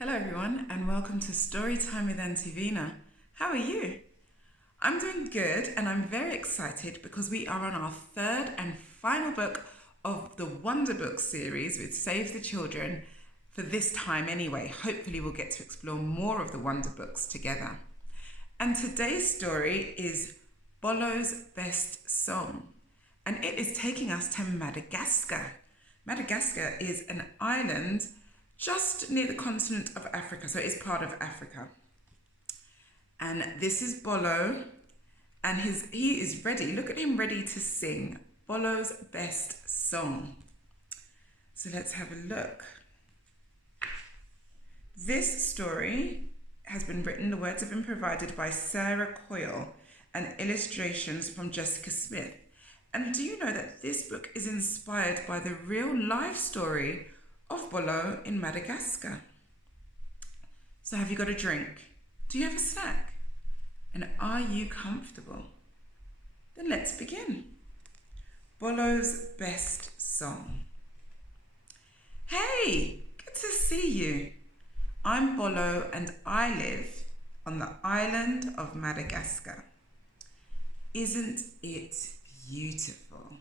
Hello everyone and welcome to Storytime with Auntie Vina. How are you? I'm doing good and I'm very excited because we are on our third and final book of the Wonderbooks series with Save the Children for this time anyway. Hopefully we'll get to explore more of the Wonderbooks together. And today's story is Bolo's Best Song and it is taking us to Madagascar. Madagascar is an island just near the continent of Africa, so it's part of Africa. And this is Bolo, and he is ready. Look at him ready to sing Bolo's best song. So let's have a look. This story has been written, the words have been provided by Sarah Coyle and illustrations from Jessica Smith. And do you know that this book is inspired by the real life story of Bolo in Madagascar? So have you got a drink? Do you have a snack? And are you comfortable? Then let's begin. Bolo's best song. Hey, good to see you. I'm Bolo and I live on the island of Madagascar. Isn't it beautiful?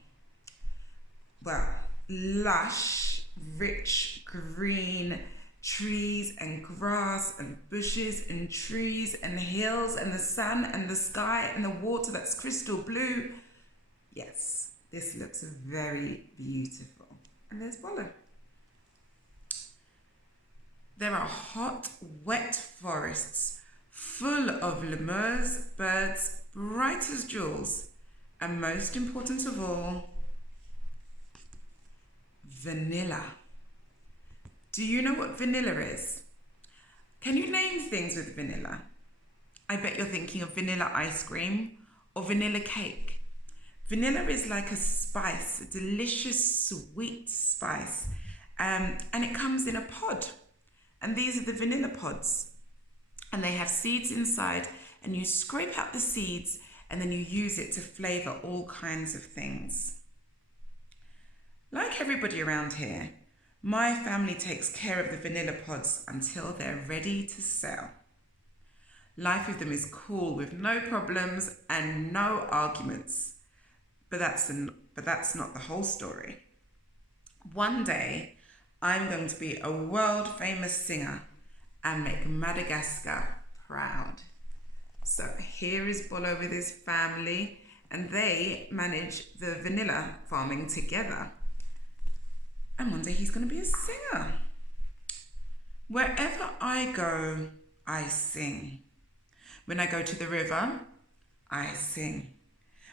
Well, lush, rich green trees and grass and bushes and trees and hills and the sun and the sky and the water that's crystal blue. Yes, this looks very beautiful. And there's Bolo. There are hot, wet forests full of lemurs, birds, bright as jewels, and most important of all, vanilla. Do you know what vanilla is? Can you name things with vanilla? I bet you're thinking of vanilla ice cream or vanilla cake. Vanilla is like a spice, a delicious sweet spice, and it comes in a pod. And these are the vanilla pods. And they have seeds inside, and you scrape out the seeds and then you use it to flavor all kinds of things. Like everybody around here, my family takes care of the vanilla pods until they're ready to sell. Life with them is cool with no problems and no arguments. But that's not the whole story. One day, I'm going to be a world famous singer and make Madagascar proud. So here is Bolo with his family and they manage the vanilla farming together. And one day he's going to be a singer. Wherever I go, I sing. When I go to the river, I sing.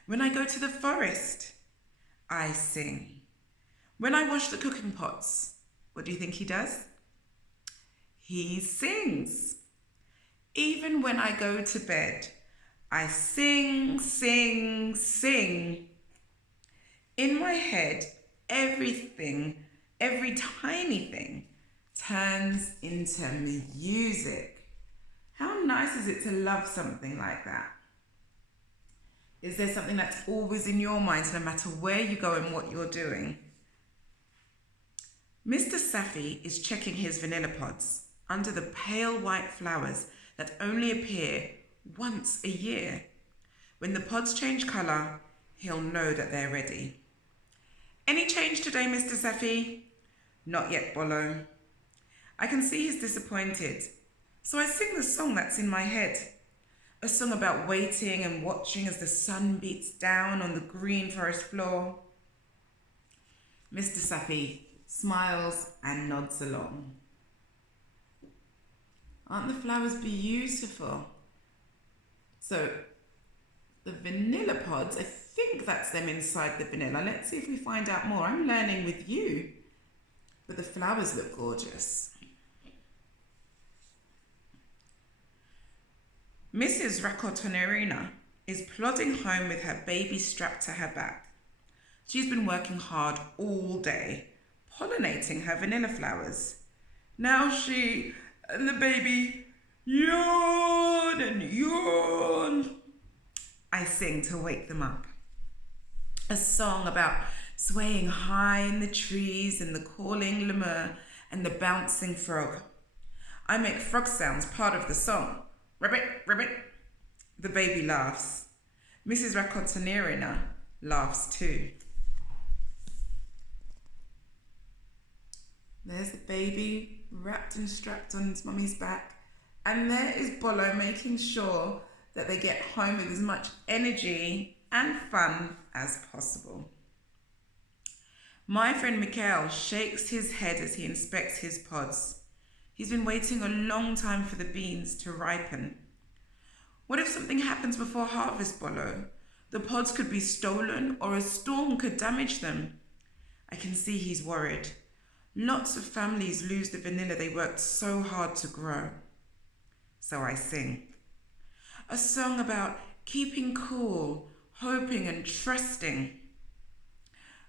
When I go to the forest, I sing. When I wash the cooking pots, what do you think he does? He sings. Even when I go to bed, I sing, sing, sing. In my head, every tiny thing turns into music. How nice is it to love something like that? Is there something that's always in your mind, no matter where you go and what you're doing? Mr. Safi is checking his vanilla pods under the pale white flowers that only appear once a year. When the pods change colour, he'll know that they're ready. Any change today, Mr. Safi? Not yet, Bolo. I can see he's disappointed. So I sing the song that's in my head. A song about waiting and watching as the sun beats down on the green forest floor. Mr. Safi smiles and nods along. Aren't the flowers beautiful? So the vanilla pods, I think that's them inside the vanilla. Let's see if we find out more. I'm learning with you. But the flowers look gorgeous. Mrs. Rakotonerina is plodding home with her baby strapped to her back. She's been working hard all day, pollinating her vanilla flowers. Now she and the baby yawn and yawn. I sing to wake them up. A song about swaying high in the trees and the calling lemur and the bouncing frog. I make frog sounds part of the song. Ribbit, ribbit. The baby laughs. Mrs. Racontierina laughs too. There's the baby wrapped and strapped on his mummy's back. And there is Bolo making sure that they get home with as much energy and fun as possible. My friend Mikhail shakes his head as he inspects his pods. He's been waiting a long time for the beans to ripen. What if something happens before harvest, Bolo? The pods could be stolen or a storm could damage them. I can see he's worried. Lots of families lose the vanilla they worked so hard to grow. So I sing. A song about keeping cool, hoping and trusting.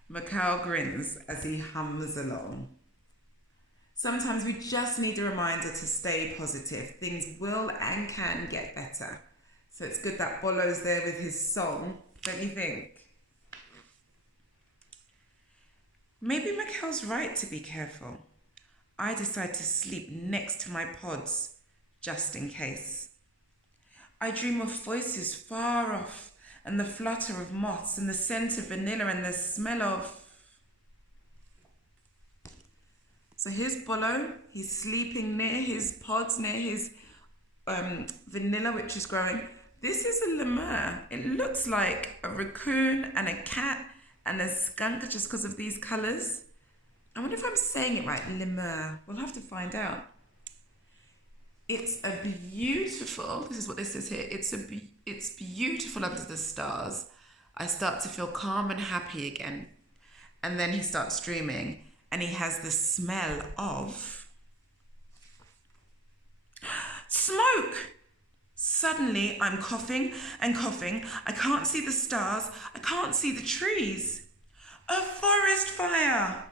Mikhail grins as he hums along. Sometimes we just need a reminder to stay positive. Things will and can get better. So it's good that Bolo's there with his song, don't you think? Maybe Mikhail's right to be careful. I decide to sleep next to my pods, just in case. I dream of voices far off, and the flutter of moths, and the scent of vanilla, and the smell of... So here's Bolo. He's sleeping near his pods, near his vanilla, which is growing. This is a lemur. It looks like a raccoon and a cat and a skunk just because of these colours. I wonder if I'm saying it right, lemur. We'll have to find out. It's a beautiful, this is what this says here, it's beautiful under the stars. I start to feel calm and happy again. And then he starts dreaming and he has the smell of smoke. Suddenly I'm coughing and coughing. I can't see the stars. I can't see the trees. A forest fire.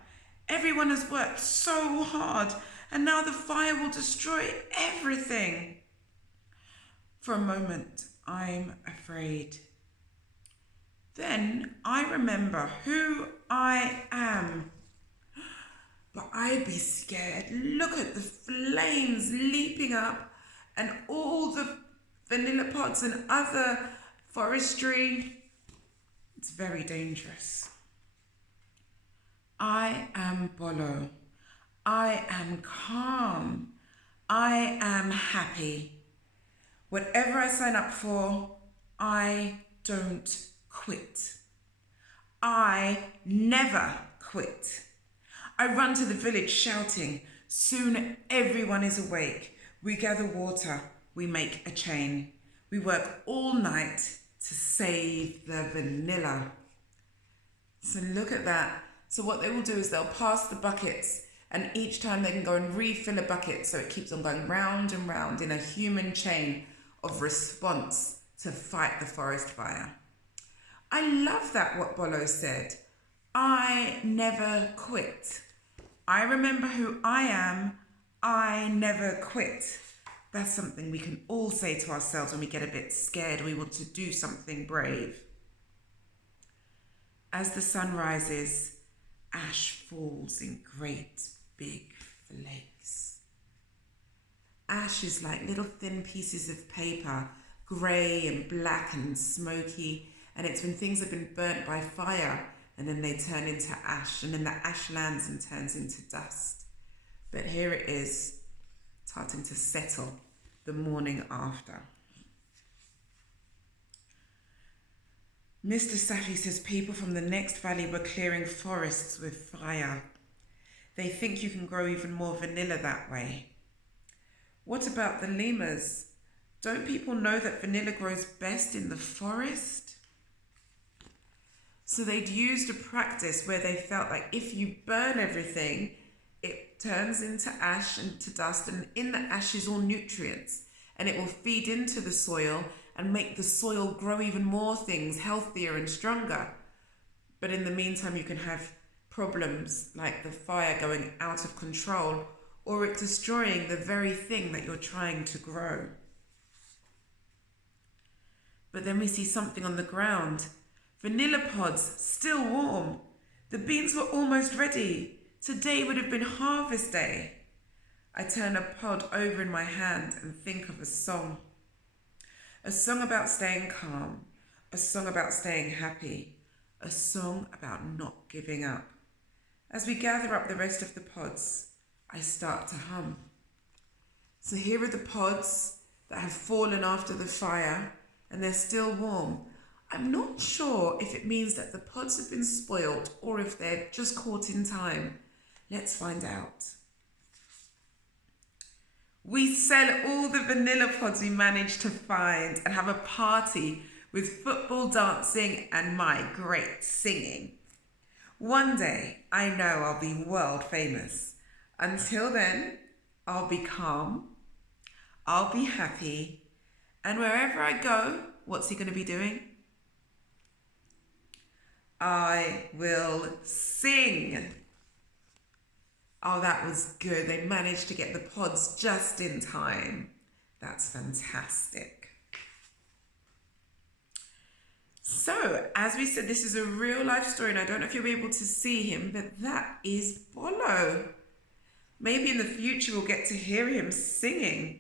Everyone has worked so hard and now the fire will destroy everything. For a moment, I'm afraid. Then I remember who I am. But I'd be scared. Look at the flames leaping up and all the vanilla pods and other forestry. It's very dangerous. I am Bolo. I am calm. I am happy. Whatever I sign up for, I don't quit. I never quit. I run to the village shouting. Soon everyone is awake. We gather water. We make a chain. We work all night to save the vanilla. So look at that. So what they will do is they'll pass the buckets and each time they can go and refill a bucket so it keeps on going round and round in a human chain of response to fight the forest fire. I love that what Bolo said. I never quit. I remember who I am. I never quit. That's something we can all say to ourselves when we get a bit scared or we want to do something brave. As the sun rises, ash falls in great big flakes. Ash is like little thin pieces of paper, grey and black and smoky, and it's when things have been burnt by fire and then they turn into ash, and then the ash lands and turns into dust. But here it is, starting to settle the morning after. Mr. Safi says people from the next valley were clearing forests with fire. They think you can grow even more vanilla that way. What about the lemurs? Don't people know that vanilla grows best in the forest? So they'd used a practice where they felt like if you burn everything, it turns into ash and to dust, and in the ash is all nutrients, and it will feed into the soil and make the soil grow even more things, healthier and stronger. But in the meantime, you can have problems like the fire going out of control or it destroying the very thing that you're trying to grow. But then we see something on the ground. Vanilla pods, still warm. The beans were almost ready. Today would have been harvest day. I turn a pod over in my hand and think of a song. A song about staying calm, a song about staying happy, a song about not giving up. As we gather up the rest of the pods, I start to hum. So here are the pods that have fallen after the fire and they're still warm. I'm not sure if it means that the pods have been spoiled or if they're just caught in time. Let's find out. We sell all the vanilla pods we managed to find and have a party with football, dancing and my great singing. One day, I know I'll be world famous. Until then, I'll be calm, I'll be happy, and wherever I go, what's he going to be doing? I will sing. Oh, that was good. They managed to get the pods just in time. That's fantastic. So, as we said, this is a real life story, and I don't know if you'll be able to see him, but that is Bolo. Maybe in the future we'll get to hear him singing.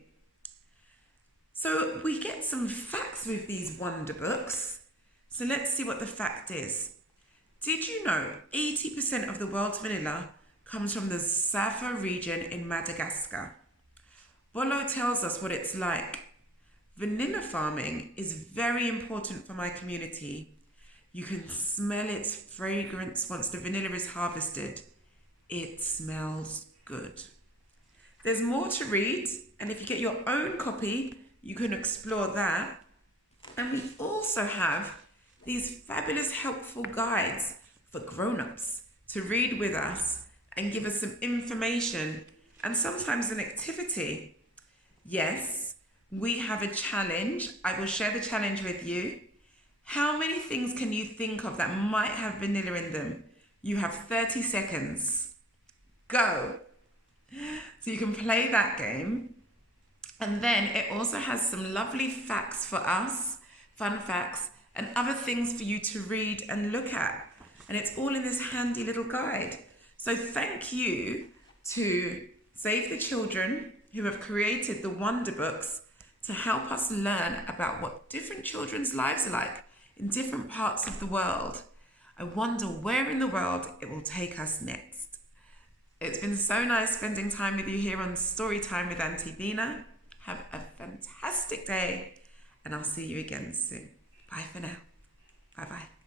So we get some facts with these wonder books. So let's see what the fact is. Did you know 80% of the world's vanilla comes from the Safa region in Madagascar? Bolo tells us what it's like. Vanilla farming is very important for my community. You can smell its fragrance once the vanilla is harvested. It smells good. There's more to read, and if you get your own copy, you can explore that. And we also have these fabulous helpful guides for grown-ups to read with us and give us some information and sometimes an activity. Yes, we have a challenge. I will share the challenge with you. How many things can you think of that might have vanilla in them? You have 30 seconds. Go. So you can play that game. And then it also has some lovely facts for us, fun facts, and other things for you to read and look at. And it's all in this handy little guide. So thank you to Save the Children who have created the Wonder Books to help us learn about what different children's lives are like in different parts of the world. I wonder where in the world it will take us next. It's been so nice spending time with you here on Storytime with Auntie Vina. Have a fantastic day, and I'll see you again soon. Bye for now. Bye-bye.